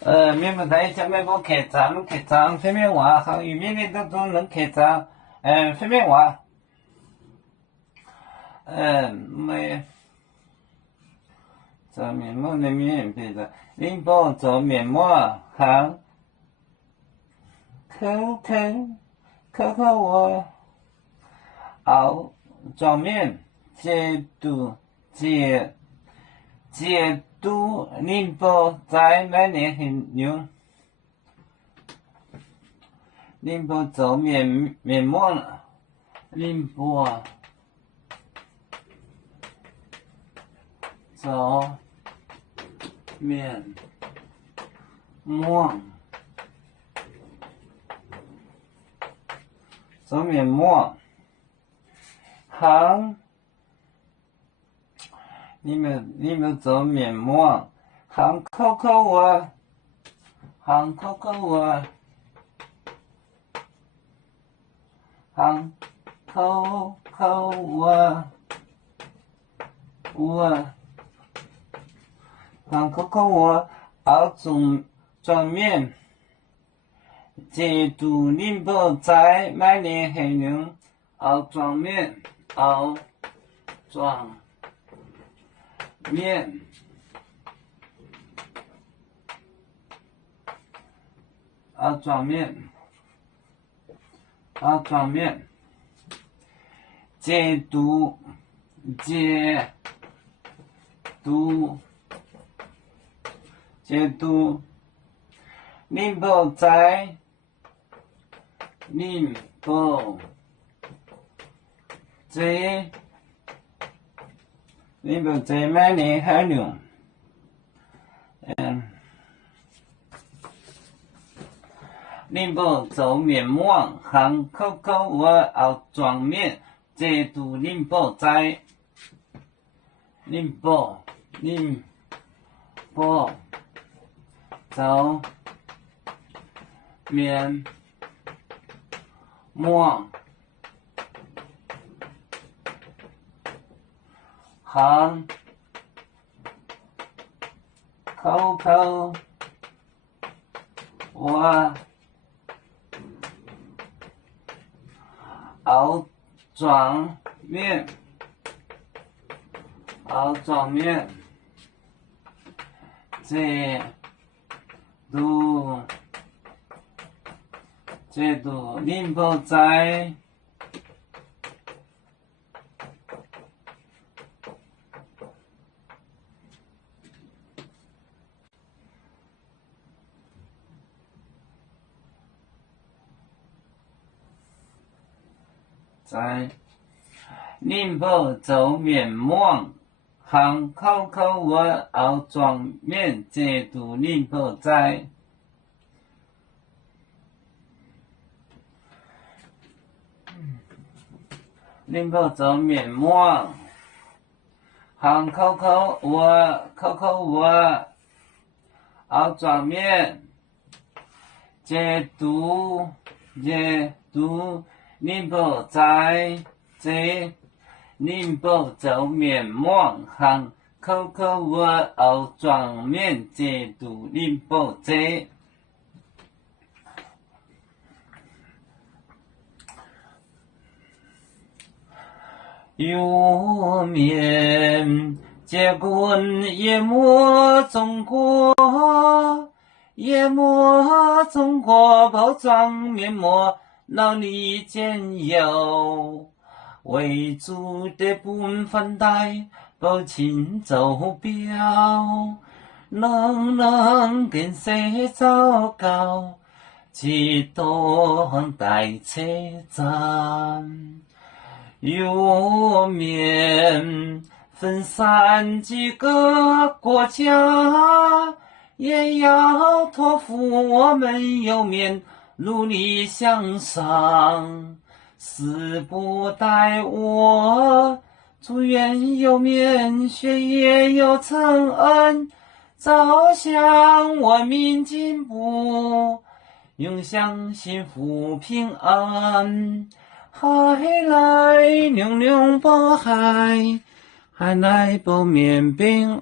面不在下面不开张，分面话和语面的都能开张，分面话，没。做面膜的面别的，林波做面膜好，可我熬做面解毒林波在那里很牛，林波做面膜了，林波做面膜。做面膜，好，你们做面膜，好口我，好口我，好口我，好口我，熬做面。解毒林波在买年黑牛，熬装面，熬装面，熬装面，解毒林波在。林波在买年黑牛，林波做面膜，含口我熬装面，解毒林波在林波做面膜，含口我熬装面，解毒林波在。在林波做面膜，含口我熬装面，解毒林波在。林波做面膜，含口我熬装面，解毒林波在。林波做面膜，含口我熬装面，解毒林波在。有面结棍研磨中国包装面膜，脑力兼有，为主的本分带保清走表，能跟谁糟糕，几多待车站。有面分散几个国家，也要托付我们有面努力向上。死不待我，祝愿有面学业有成恩，照向文明进步，永享幸福平安。海来娘娘报海，海来报面饼。